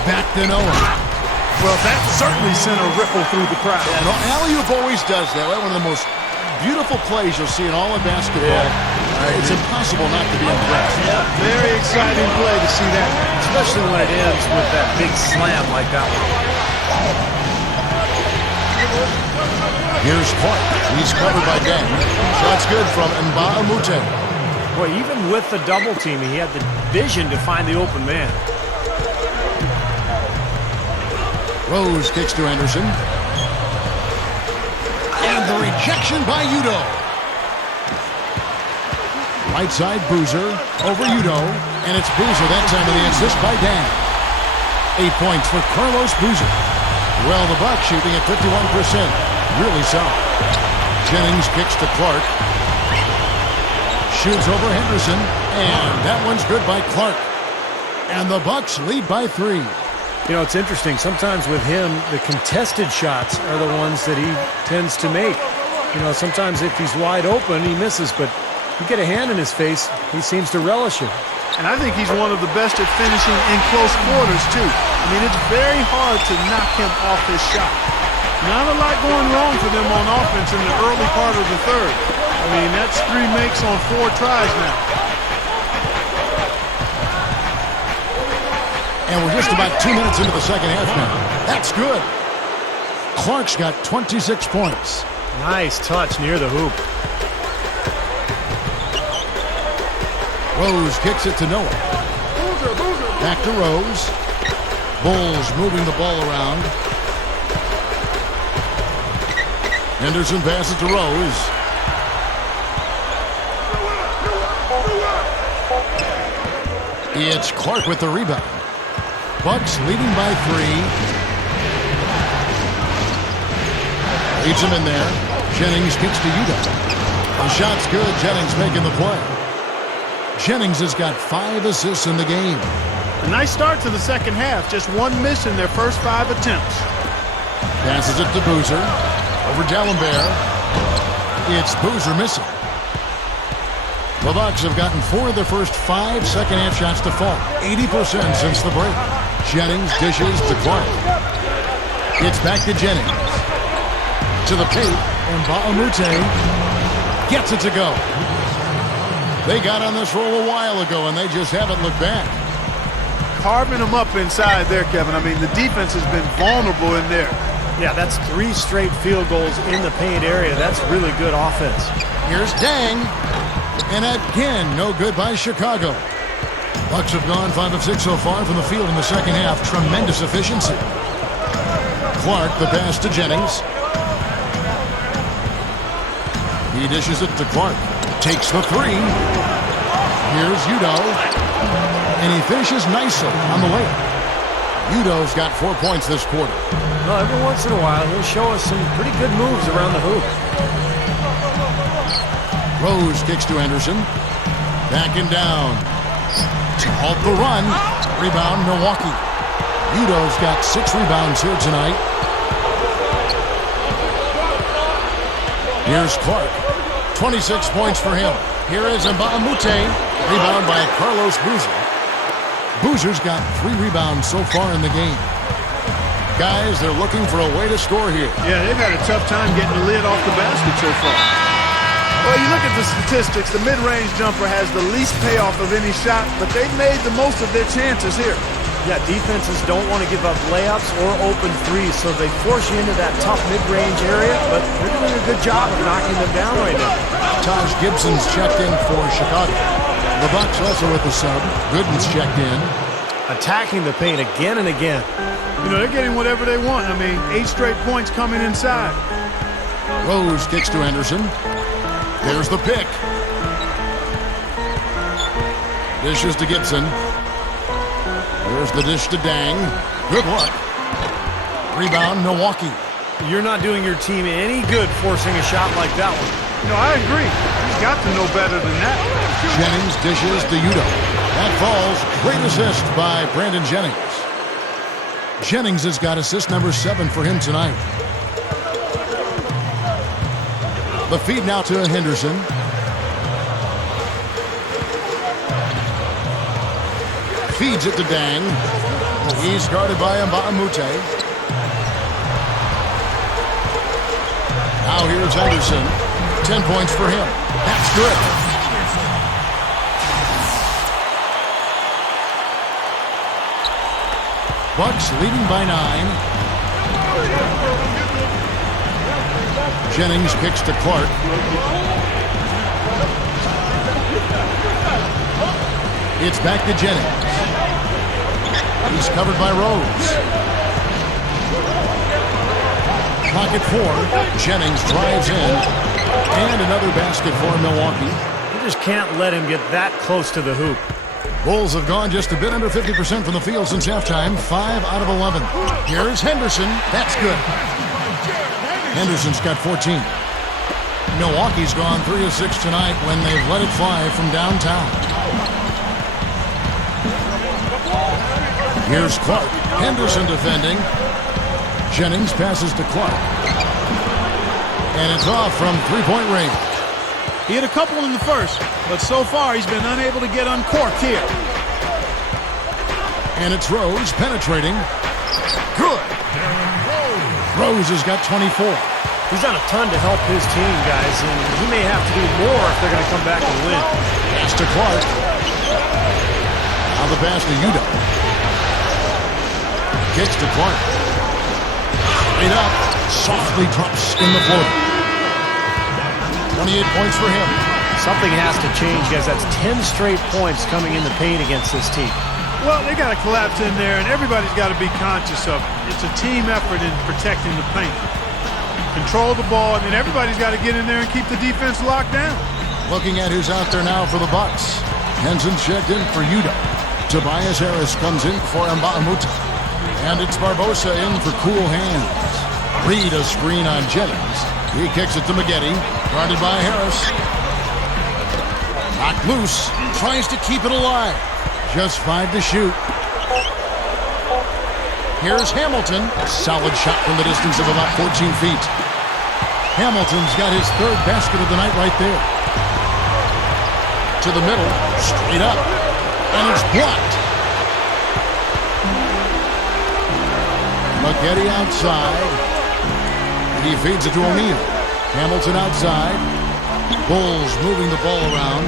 Back to Noah. Well, that certainly sent a ripple through the crowd. Yeah, no, alley-oop always does that. One of the most beautiful plays you'll see in all of basketball. Yeah, it's impossible not to be impressed. Yeah, very exciting play to see that. Especially when it ends with that big slam like that one. Here's Clark. He's covered by Deng. Shot's good from Nba2K13. Boy, even with the double team, he had the vision to find the open man. Rose kicks to Henderson. And the rejection by Udo. Right side, Boozer over Udo. And it's Boozer that time, and the assist by Dan. 8 points for Carlos Boozer. Well, the Bucks shooting at 51%. Really solid. Jennings kicks to Clark. Shoots over Henderson. And that one's good by Clark. And the Bucks lead by 3. You know, it's interesting. Sometimes with him, the contested shots are the ones that he tends to make. You know, sometimes if he's wide open, he misses, but you get a hand in his face, he seems to relish it. And I think he's one of the best at finishing in close quarters, too. I mean, it's very hard to knock him off his shot. Not a lot going wrong for them on offense in the early part of the third. I mean, that's 3 makes on 4 tries now. And we're just about 2 minutes into the second half now. That's good. Clark's got 26 points. Nice touch near the hoop. Rose kicks it to Noah. Back to Rose. Bulls moving the ball around. Henderson passes to Rose. It's Clark with the rebound. Bucks leading by 3. Leads him in there. Jennings kicks to Utah. The shot's good. Jennings making the play. Jennings has got 5 assists in the game. A nice start to the second half. Just 1 miss in their first 5 attempts. Passes it to Boozer. Over D'Alembert. It's Boozer missing. The Bucks have gotten 4 of their first 5 second-half shots to fall. 80% since the break. Jennings dishes to Clark. It's back to Jennings. To the paint, and Mbamute gets it to go. They got on this roll a while ago, and they just haven't looked back. Carving them up inside there, Kevin. I mean, the defense has been vulnerable in there. Yeah, that's 3 straight field goals in the paint area. That's really good offense. Here's Dang. And again, no good by Chicago. Bucks have gone 5 of 6 so far from the field in the second half. Tremendous efficiency. Clark, the pass to Jennings. He dishes it to Clark. Takes the 3. Here's Udo. And he finishes nicely on the layup. Udo's got 4 points this quarter. Well, every once in a while, he'll show us some pretty good moves around the hoop. Rose kicks to Henderson. Backing down. To halt the run. Rebound, Milwaukee. Udo's got 6 rebounds here tonight. Here's Clark. 26 points for him. Here is Mbamute. Rebound by Carlos Boozer. Boozer's got 3 rebounds so far in the game. Guys, they're looking for a way to score here. Yeah, they've had a tough time getting the lid off the basket so far. Well, you look at the statistics. The mid-range jumper has the least payoff of any shot, but they've made the most of their chances here. Yeah, defenses don't want to give up layups or open threes, so they force you into that tough mid-range area, but they're doing a good job of knocking them down right now. Taj Gibson's checked in for Chicago. The Bucks also with the sub. Gooden's checked in. Attacking the paint again and again. You know, they're getting whatever they want. I mean, 8 straight points coming inside. Rose kicks to Henderson. There's the pick. Dishes to Gibson. There's the dish to Dang. Good luck. Rebound, Milwaukee. You're not doing your team any good forcing a shot like that one. You know, I agree. He's got to know better than that. Jennings dishes to Udo. That falls. Great assist by Brandon Jennings. Jennings has got assist number 7 for him tonight. The feed now to Henderson. Feeds it to Dang. He's guarded by Mbamute. Now here's Henderson. 10 points for him. That's good. Bucks leading by 9. Jennings kicks to Clark. It's back to Jennings. He's covered by Rose. Pocket 4. Jennings drives in. And another basket for Milwaukee. You just can't let him get that close to the hoop. Bulls have gone just a bit under 50% from the field since halftime. 5 out of 11. Here's Henderson. That's good. Henderson's got 14. Milwaukee's gone 3 of 6 tonight when they've let it fly from downtown. Here's Clark. Henderson defending. Jennings passes to Clark. And it's off from 3-point range. He hit a couple in the first, but so far he's been unable to get uncorked here. And it's Rose penetrating. Good. Rose has got 24. He's done a ton to help his team, guys, and he may have to do more if they're going to come back and win. Pass to Clark. Now the pass to Udo. Kicks to Clark. Straight up. Softly drops in the floor. 28 points for him. Something has to change, guys. That's 10 straight points coming in the paint against this team. Well, they got to collapse in there, and everybody's got to be conscious of it. It's a team effort in protecting the paint. Control the ball, and then everybody's got to get in there and keep the defense locked down. Looking at who's out there now for the Bucks. Henson checked in for Udo. Tobias Harris comes in for Mbaamuta. And it's Barbosa in for cool hands. Reed a screen on Jennings. He kicks it to Maggette. Guarded by Harris. Knocked loose. Tries to keep it alive. Just 5 to shoot. Here's Hamilton. A solid shot from the distance of about 14 feet. Hamilton's got his 3rd basket of the night right there. To the middle. Straight up. And it's blocked. Maggette outside. He feeds it to O'Neal. Hamilton outside. Bulls moving the ball around.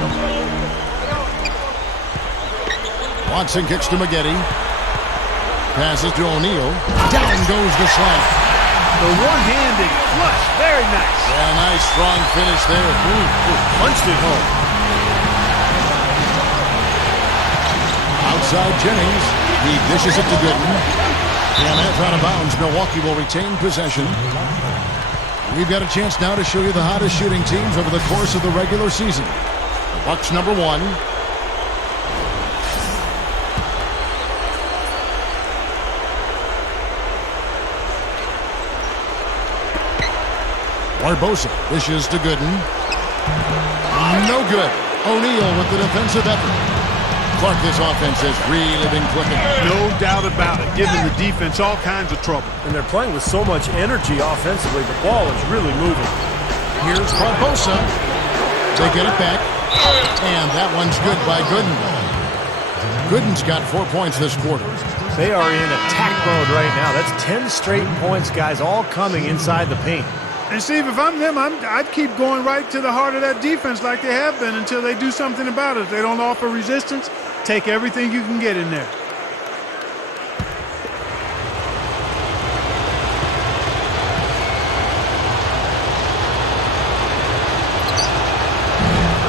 Watson kicks to Maggette. Passes to O'Neal. Down goes the slam. The one-handed flush. Very nice. Yeah, nice strong finish there. Punched it home. Outside Jennings. He dishes it to Gooden. And that's out of bounds. Milwaukee will retain possession. We've got a chance now to show you the hottest shooting teams over the course of the regular season. The Bucks number 1. Barbosa dishes to Gooden. No good. O'Neal with the defensive effort. Clark, this offense has really been clicking. No doubt about it, giving the defense all kinds of trouble. And they're playing with so much energy offensively. The ball is really moving. Here's Barbosa. They get it back. And that one's good by Gooden. Gooden's got 4 points this quarter. They are in attack mode right now. That's 10 straight points, guys, all coming inside the paint. And Steve, if I'm them, I'd keep going right to the heart of that defense like they have been until they do something about it. If they don't offer resistance, take everything you can get in there.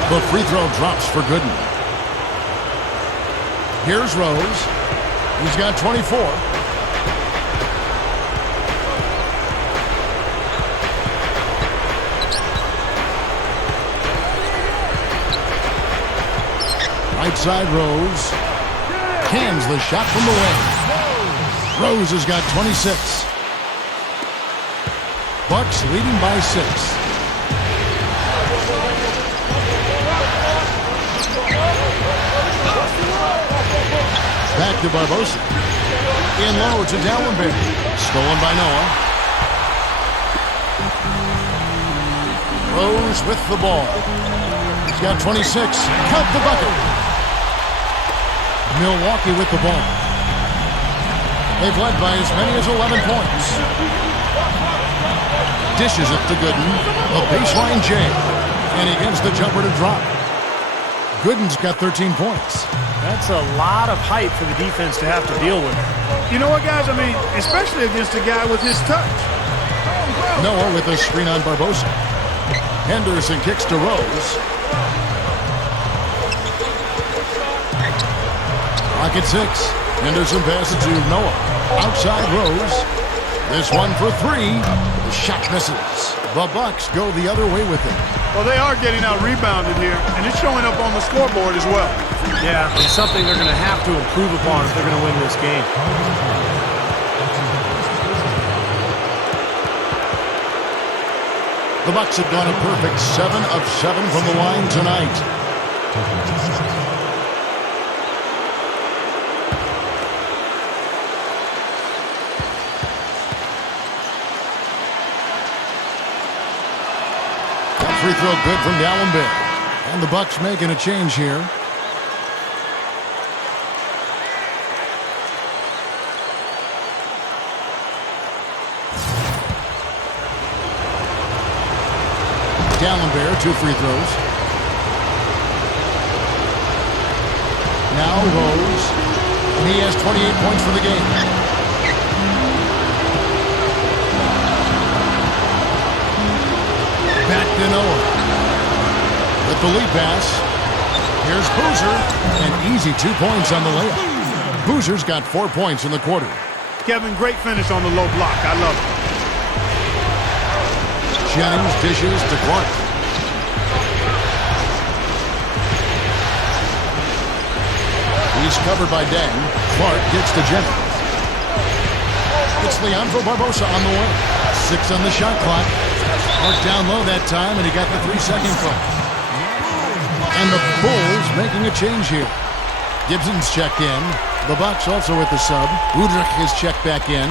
The free throw drops for Gooden. Here's Rose. He's got 24. Right side Rose. Cans the shot from the wing. Rose has got 26. Bucks leading by 6. Back to Barbosa. In low to Dallenberg. Stolen by Noah. Rose with the ball. He's got 26. Count the bucket. Milwaukee with the ball. They've led by as many as 11 points. Dishes it to Gooden. A baseline J. And he gets the jumper to drop. Gooden's got 13 points. That's a lot of height for the defense to have to deal with. You know what, guys? I mean, especially against a guy with his touch. Noah with a screen on Barbosa. Henderson kicks to Rose. Clock at 6. Henderson passes to Noah. Outside Rose. This one for 3. The shot misses. The Bucks go the other way with it. Well, they are getting out rebounded here, and it's showing up on the scoreboard as well. Yeah, it's something they're going to have to improve upon if they're going to win this game. The Bucks have gone a perfect 7 of 7 from the line tonight. Free throw good from Dallenberg. And the Bucks making a change here. D'Alembert, 2 free throws. Now Rose. And he has 28 points for the game. Back to Noah. With the lead pass. Here's Boozer. An easy 2 points on the layup. Boozer's got 4 points in the quarter. Kevin, great finish on the low block. I love it. Jennings dishes to Clark. He's covered by Deng. Clark gets to Jennings. It's Leandro Barbosa on the way. 6 on the shot clock. Clark down low that time, and he got the 3-second call. And the Bulls making a change here. Gibson's checked in. The Bucks also with the sub. Udrich is checked back in.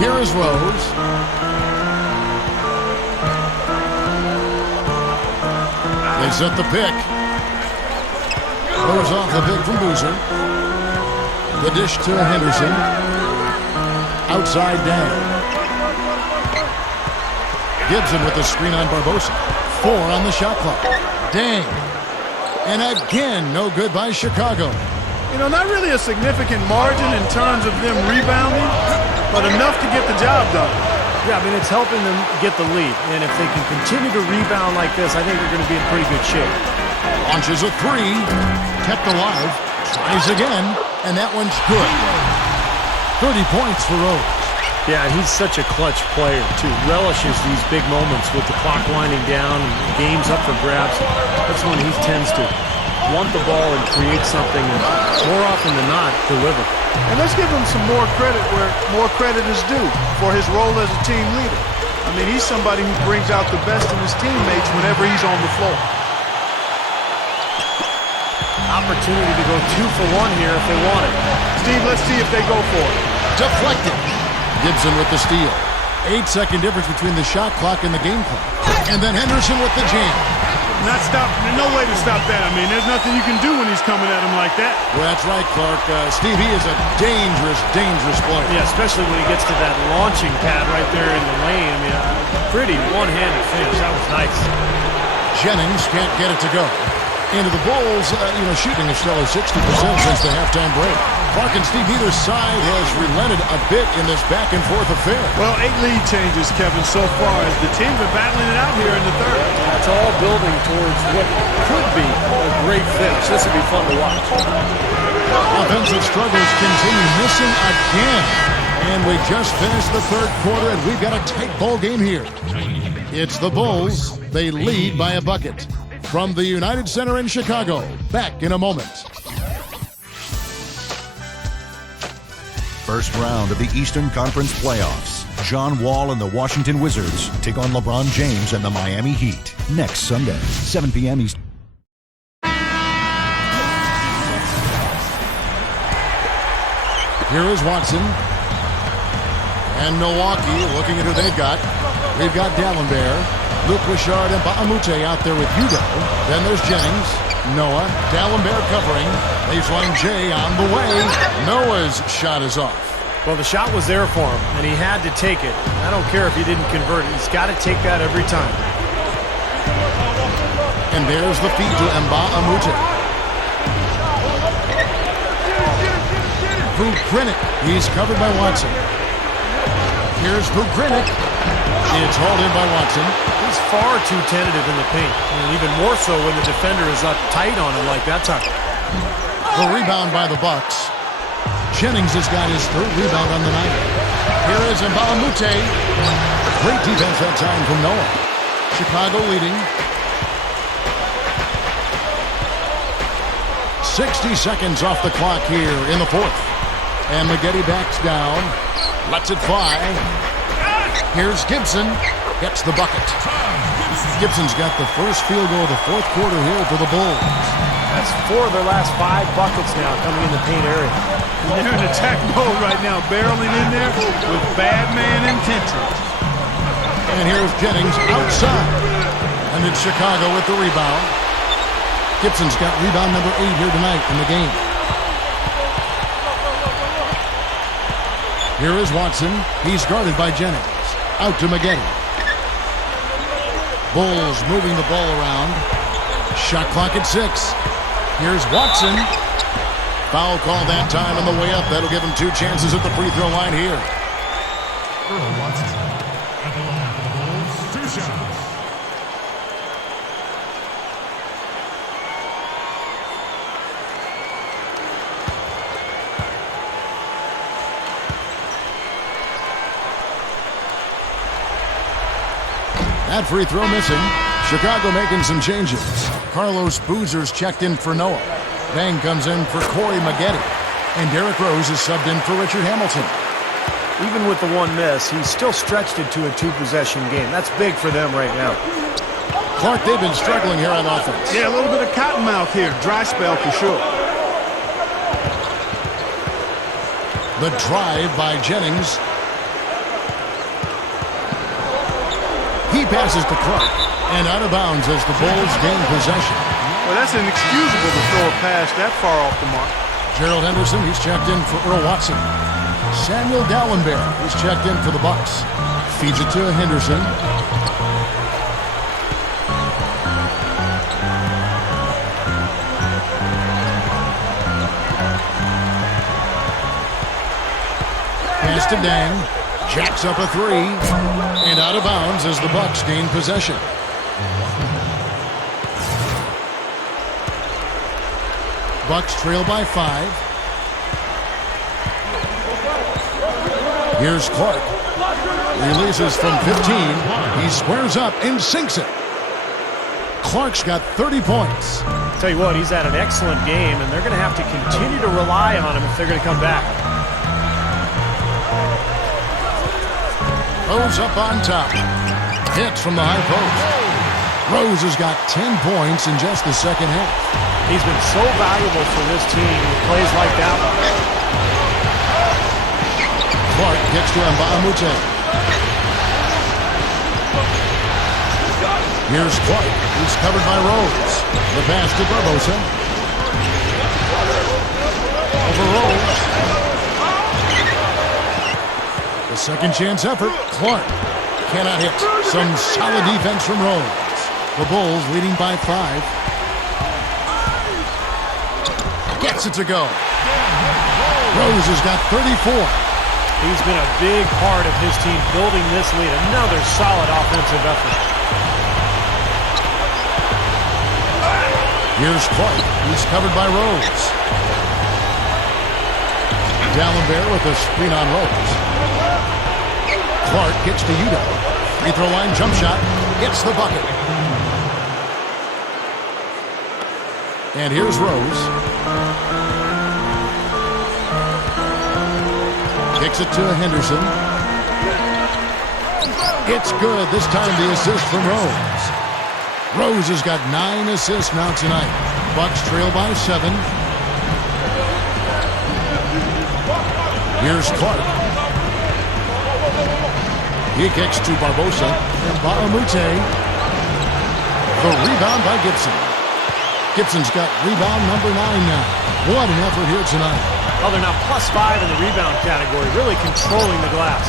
Here is Rose. They set the pick. Goes off the pick from Boozer. The dish to Henderson. Outside Deng. Gibson with the screen on Barbosa. 4 on the shot clock. Deng. And again, no good by Chicago. You know, not really a significant margin in terms of them rebounding, but enough to get the job done. Yeah, I mean, it's helping them get the lead. And if they can continue to rebound like this, I think they're going to be in pretty good shape. Launches a 3. Kept alive. Tries again. And that one's good. 30 points for Rose. Yeah, he's such a clutch player, too. Relishes these big moments with the clock winding down and games up for grabs. That's when he tends to want the ball and create something, and more often than not, deliver. And let's give him some more credit where more credit is due for his role as a team leader. I mean, he's somebody who brings out the best in his teammates whenever he's on the floor. Opportunity to go 2 for 1 here if they want it. Steve, let's see if they go for it. Deflected. Gibson with the steal. 8-second difference between the shot clock and the game clock. And then Henderson with the jam. Not stop. There's no way to stop that. I mean, there's nothing you can do when he's coming at him like that. Well, that's right, Clark. Steve, he is a dangerous, dangerous player. Yeah, especially when he gets to that launching pad right there in the lane. I mean, pretty one-handed finish. That was nice. Jennings can't get it to go. Into the Bulls, shooting a stellar 60% since the halftime break. Clark and Steve, neither side has relented a bit in this back-and-forth affair. Well, 8 lead changes, Kevin, so far as the teams are battling it out here in the third. It's all building towards what could be a great finish. This would be fun to watch. Offensive struggles continue, missing again. And we just finished the third quarter, and we've got a tight ball game here. It's the Bulls. They lead by a bucket. From the United Center in Chicago, back in a moment. First round of the Eastern Conference playoffs. John Wall and the Washington Wizards take on LeBron James and the Miami Heat next Sunday, 7 p.m. Eastern. Here is Watson. And Milwaukee looking at who they've got. We've got D'Alembert. Luke Richard and Baamute out there with Hugo. Then there's Jennings, Noah, D'Alembert covering. Baseline J on the way. Noah's shot is off. Well, the shot was there for him, and he had to take it. I don't care if he didn't convert it. He's got to take that every time. And there's the feed to Baamute. Vukrinnik. He's covered by Watson. Here's Vukrinnik. It's hauled in by Watson. He's far too tentative in the paint. And even more so when the defender is up tight on him like that time. The rebound by the Bucks. Jennings has got his third rebound on the night. Here is Baamute. Great defense that time from Noah. Chicago leading. 60 seconds off the clock here in the fourth. And Maggette backs down. Lets it fly. Here's Gibson. Gets the bucket. Gibson's got the first field goal of the fourth quarter here for the Bulls. That's 4 of their last 5 buckets now coming in the paint area. They're in attack mode right now, barreling in there with bad man intentions. And here's Jennings outside. And it's Chicago with the rebound. Gibson's got rebound number 8 here tonight in the game. Here is Watson. He's guarded by Jennings. Out to McGetty. Bulls moving the ball around. Shot clock at 6. Here's Watson. Foul call that time on the way up. That'll give him 2 chances at the free throw line here. Earl Watson at the line for the Bulls, 2 shots. That free throw missing. Chicago making some changes. Carlos Boozer's checked in for Noah. Bang comes in for Corey McGetty. And Derrick Rose is subbed in for Richard Hamilton. Even with the 1 miss, he's still stretched it to a 2-possession game. That's big for them right now. Clark, they've been struggling here on offense. Yeah, a little bit of cottonmouth here. Dry spell for sure. The drive by Jennings. He passes to Clark, and out of bounds as the Bulls gain possession. Well, that's inexcusable to throw a pass that far off the mark. Gerald Henderson, he's checked in for Earl Watson. Samuel Dallenberg, he's checked in for the Bucks. Feeds it to Henderson. Pass to Dang. Jacks up a 3, and out of bounds as the Bucks gain possession. Bucks trail by 5. Here's Clark. Releases from 15. He squares up and sinks it. Clark's got 30 points. Tell you what, he's had an excellent game, and they're going to have to continue to rely on him if they're going to come back. Rose up on top. Hits from the high post. Rose has got 10 points in just the second half. He's been so valuable for this team with plays like that one. Clark gets to Nba2K13. Here's Clark. He's covered by Rose. The pass to Barbosa. Over Rose. The second chance effort. Clark cannot hit. Some solid defense from Rose. The Bulls leading by 5. Gets it to go. Rose has got 34. He's been a big part of his team building this lead. Another solid offensive effort. Here's Clark. He's covered by Rose. Dallenberg with a screen on Rose. Clark gets to Udo. Free throw line jump shot. Hits the bucket. And here's Rose. Kicks it to Henderson. It's good. This time the assist from Rose. Rose has got 9 assists now tonight. Bucks trail by 7. Here's Clark. He kicks to Barbosa. Nba2K13. The rebound by Gibson. Gibson's got rebound number 9 now. What an effort here tonight. Oh, they're now +5 in the rebound category, really controlling the glass.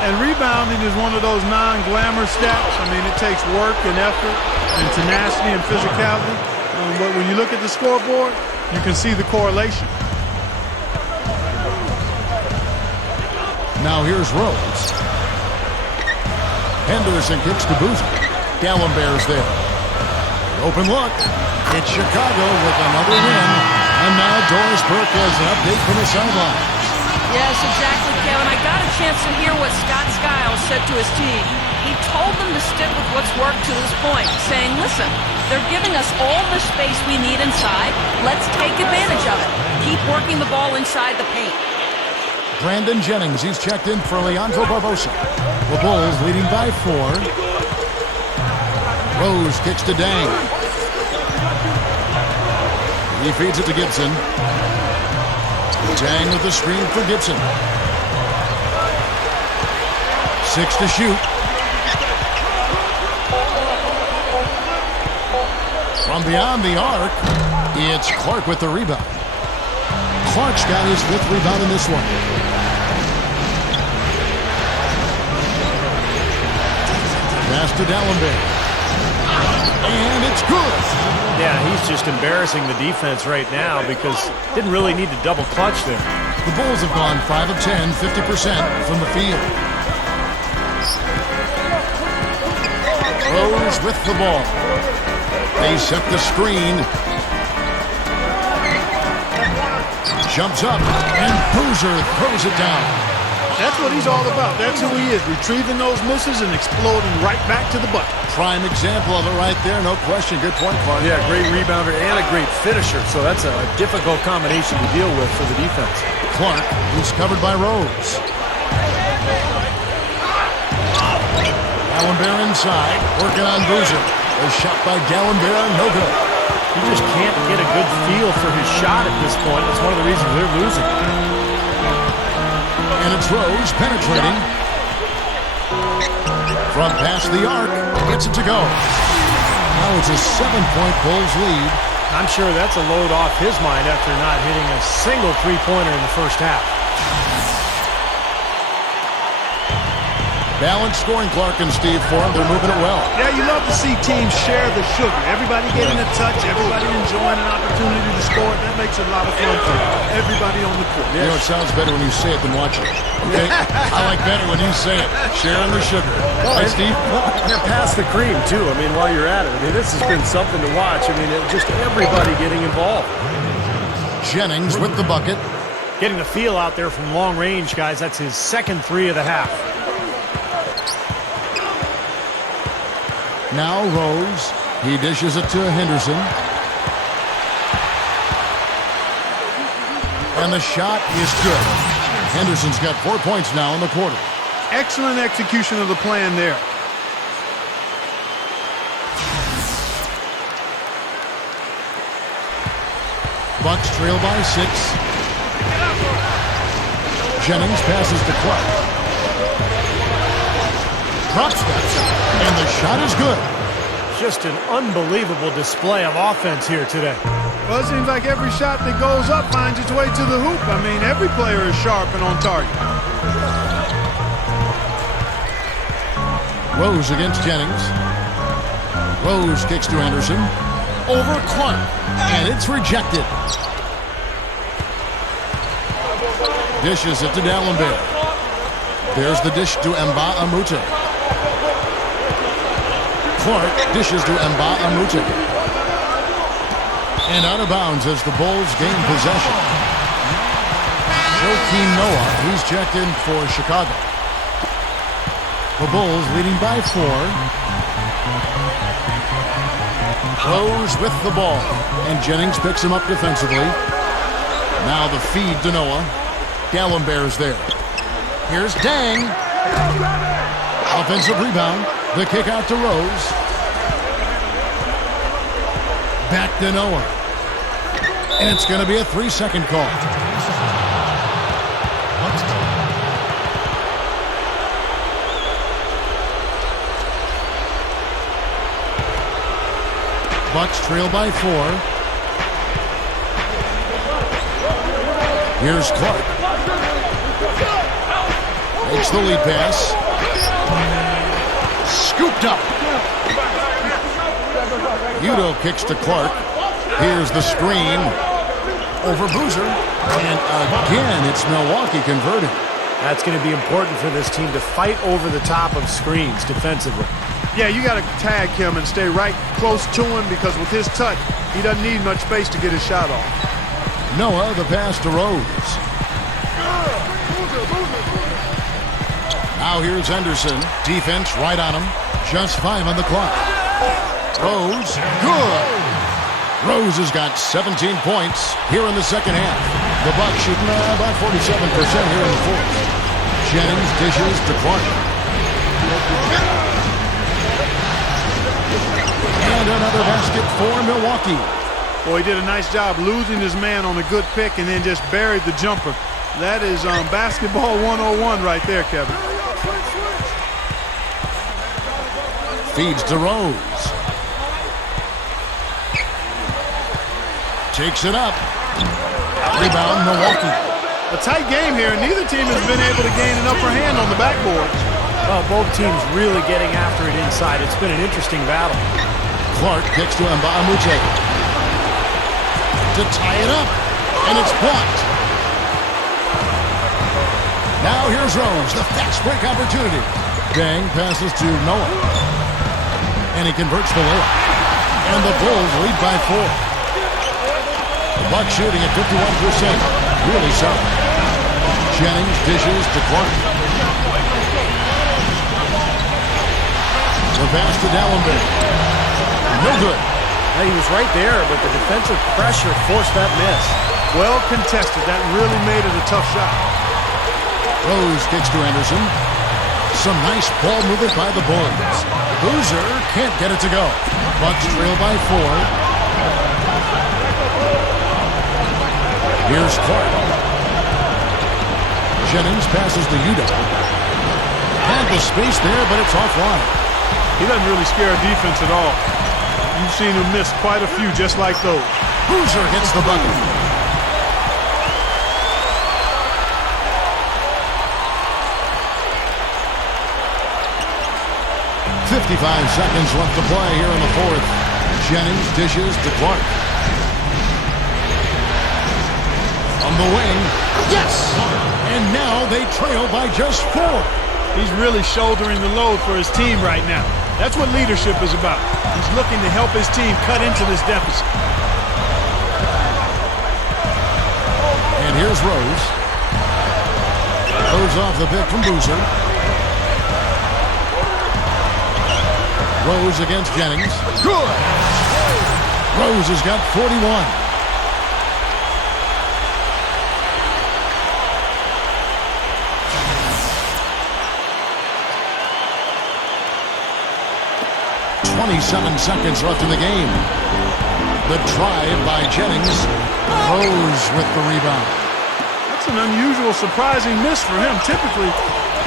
And rebounding is one of those non-glamour stats. I mean, it takes work and effort and tenacity and physicality. But when you look at the scoreboard, you can see the correlation. Now here's Rose. Henderson kicks to Boozer. Dallenberg's there. Open look. It's Chicago with another win. And now Doris Burke has an update from the sidelines. Yes, exactly, Kevin. I got a chance to hear what Scott Skiles said to his team. He told them to stick with what's worked to this point, saying, listen, they're giving us all the space we need inside. Let's take advantage of it. Keep working the ball inside the paint. Brandon Jennings, he's checked in for Leandro Barbosa. The Bulls leading by 4. Rose kicks to Dang. He feeds it to Gibson. Dang with the screen for Gibson. 6 to shoot. From beyond the arc, it's Clark with the rebound. Clark's got his 5th rebound in this one. Pass to D'Alembert. And it's good. Yeah, he's just embarrassing the defense right now because didn't really need to double clutch there. The Bulls have gone 5 of 10, 50% from the field. Rose with the ball. They set the screen. Jumps up, and Boozer throws it down. That's what he's all about. That's who he is, retrieving those misses and exploding right back to the bucket. Prime example of it right there, no question. Good point, Clark. Yeah, great rebounder and a great finisher, so that's a difficult combination to deal with for the defense. Clark, who's covered by Rose. D'Alembert inside, working on Boozer. A shot by D'Alembert, no good. He just can't get a good feel for his shot at this point. That's one of the reasons they're losing. And it's Rose penetrating. From past the arc, gets it to go. Now it's a 7-point Bulls lead. I'm sure that's a load off his mind after not hitting a single three-pointer in the first half. Balanced scoring, Clark and Steve, for them. They're moving it well. Yeah, you love to see teams share the sugar. Everybody getting a touch, everybody enjoying an opportunity to score. That makes it a lot of fun for everybody on the court. You know, it sounds better when you say it than watch it. Okay? I like better when you say it. Sharing the sugar. Right, Steve? Yeah, pass the cream, too. I mean, while you're at it. I mean, this has been something to watch. I mean, just everybody getting involved. Jennings with the bucket. Getting the feel out there from long range, guys. That's his second three of the half. Now Rose. He dishes it to Henderson. And the shot is good. Henderson's got 4 points now in the quarter. Excellent execution of the plan there. Bucks trail by 6. Jennings passes to Clark. Drop steps, and the shot is good. Just an unbelievable display of offense here today. Well, it seems like every shot that goes up finds its way to the hoop. I mean, every player is sharp and on target. Rose against Jennings. Rose kicks to Anderson. Over Clark, and it's rejected. Dishes it to D'Alembert. There's the dish to Nba2K13. Clark dishes to Nba2K13. And out of bounds as the Bulls gain possession. Joakim Noah, he's checked in for Chicago. The Bulls leading by 4. Rose with the ball. And Jennings picks him up defensively. Now the feed to Noah. D'Alembert's there. Here's Dang. Offensive rebound. The kick out to Rose. Back to Noah. And it's going to be a 3-second call. Bucks trail by 4. Here's Clark. Makes the lead pass. Scooped up. Udo kicks to Clark. Here's the screen. Over Boozer. And again, it's Milwaukee converting. That's going to be important for this team to fight over the top of screens defensively. Yeah, you got to tag him and stay right close to him because with his touch, he doesn't need much space to get his shot off. Noah, the pass to Rose. Now here's Henderson. Defense right on him. Just 5 on the clock. Rose, good. Rose has got 17 points here in the second half. The Bucks shooting about 47% here in the fourth. Jennings dishes to Clark. And another basket for Milwaukee. Boy, he did a nice job losing his man on a good pick and then just buried the jumper. That is basketball 101 right there, Kevin. Feeds to Rose. Takes it up. Rebound, Milwaukee. A tight game here, and neither team has been able to gain an upper hand on the backboard. Well, both teams really getting after it inside. It's been an interesting battle. Clark kicks to Nba2K13 to tie it up, and it's blocked. Now here's Rose, the fast break opportunity. Dang passes to Noah, and he converts the layup. And the Bulls lead by 4. The Bucks shooting at 51%. Really solid. Jennings dishes to Clark. The pass to Dallenberg. No good. Now, he was right there, but the defensive pressure forced that miss. Well contested. That really made it a tough shot. Rose kicks to Anderson. Some nice ball movement by the Bulls. Boozer can't get it to go. Bucks trail by 4. Here's Clark. Jennings passes to Yuta. Had the space there, but it's offline. He doesn't really scare defense at all. You've seen him miss quite a few just like those. Boozer hits the bucket. .55 seconds left to play here in the fourth. Jennings dishes to Clark. On the wing. Yes! And now they trail by just 4. He's really shouldering the load for his team right now. That's what leadership is about. He's looking to help his team cut into this deficit. And here's Rose. Rose off the pick from Boozer. Rose against Jennings. Good! Rose has got 41. .27 seconds left in the game. The drive by Jennings. Rose with the rebound. That's an unusual, surprising miss for him. Typically,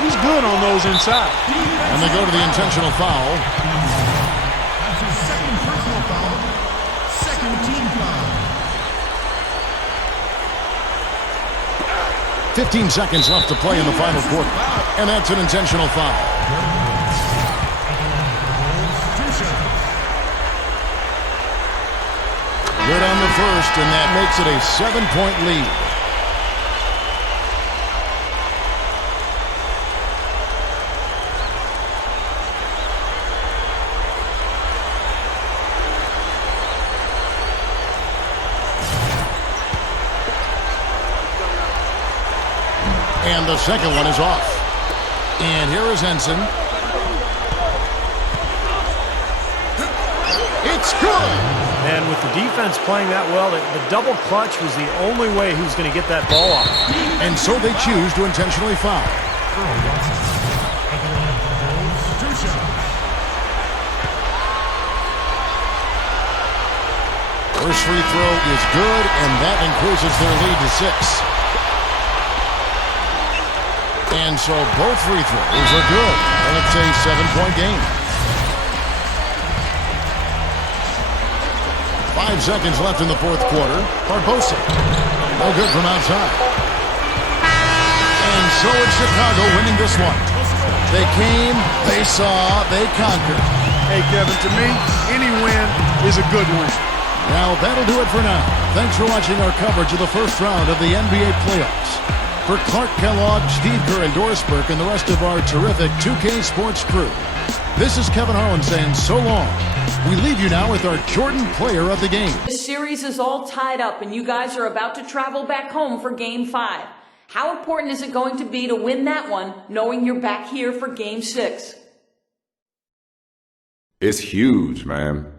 he's good on those inside. And they go to the intentional foul. That's his second personal foul. Second team foul. 15 seconds left to play in the final quarter. And that's an intentional foul. Good on the first, and that makes it a 7-point lead. And the second one is off. And here is Henson. It's good! And with the defense playing that well, the double clutch was the only way he was going to get that ball off. And so they choose to intentionally foul. First free throw is good, and that increases their lead to 6. And so both free throws are good. And it's a 7-point game. 5 seconds left in the fourth quarter. Barbosa. No good from outside. And so it's Chicago winning this one. They came, they saw, they conquered. Hey, Kevin, to me, any win is a good win. Now, that'll do it for now. Thanks for watching our coverage of the first round of the NBA playoffs. For Clark Kellogg, Steve Kerr, and Doris Burke, and the rest of our terrific 2K Sports crew, this is Kevin Harlan saying so long. We leave you now with our Jordan player of the game. This series is all tied up, and you guys are about to travel back home for Game 5. How important is it going to be to win that one, knowing you're back here for Game 6? It's huge, man.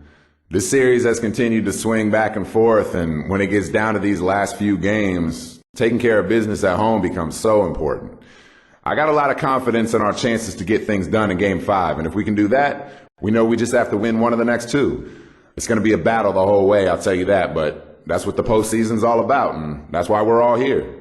This series has continued to swing back and forth, and when it gets down to these last few games, taking care of business at home becomes so important. I got a lot of confidence in our chances to get things done in Game 5, and if we can do that, we know we just have to win one of the next 2. It's going to be a battle the whole way, I'll tell you that, but that's what the postseason's all about, and that's why we're all here.